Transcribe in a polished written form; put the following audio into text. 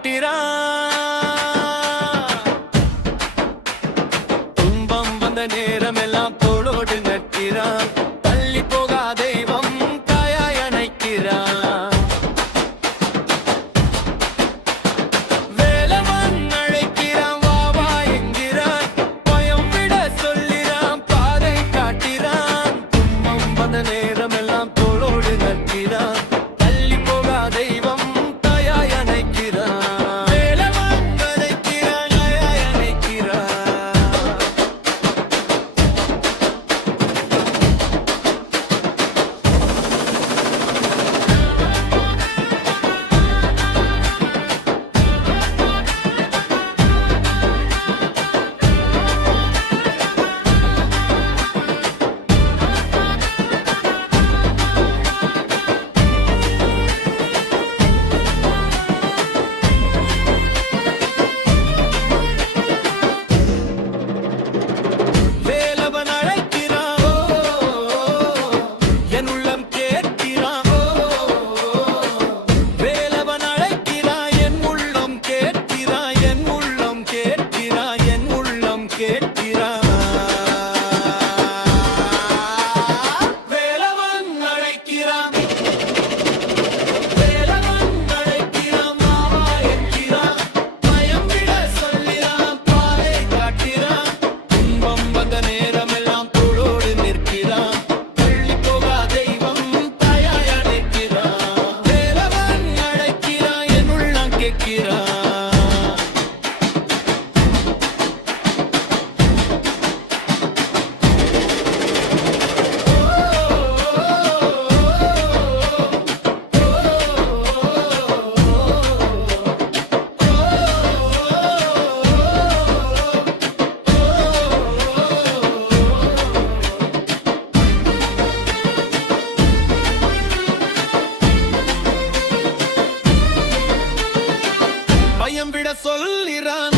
காட்டிறான். துன்பம் வந்த நேரமெல்லாம் தோளோடு நட்கிறான். தள்ளி போகா தெய்வம் தாயாய் அணைக்கிறான். வேலவன் அழைக்கிறான், வா வா என்கிறான். பயம் விட சொல்லிறான், பாதை காட்டிறான். துன்பம் வந்த நேரமெல்லாம் தோளோடு நட்கிறான். தள்ளி போகா தெய்வம் தாயாய் அணைக்கிறான். வேலவன் அழைக்கிறான், தாயாய் அணைக்கிறான். வேலவன் அழைக்கிறான், என் உள்ளம் கேட்கிறான். வேலவன் அழைக்கிறான், என் உள்ளம் கேட்கிறான். என் உள்ளம் கேட்கிறான், என் உள்ளம் கேட்கிறான். வேலவன் அழைக்கிறான், வேலவன் அழைக்கிறான், மாமா என்கிறான். பயம் விட சொல்லிறான், பாதை காட்டிறான். துன்பம் வந்த நேரமெல்லாம் தோளோடு நிற்கிறான். தள்ளி போகா தெய்வம் தாயாய் அணைக்கிறான். வேலவன் அழைக்கிறான், என் உள்ளம் கேட்கிறான். பயம் விட சொல்லிறான்,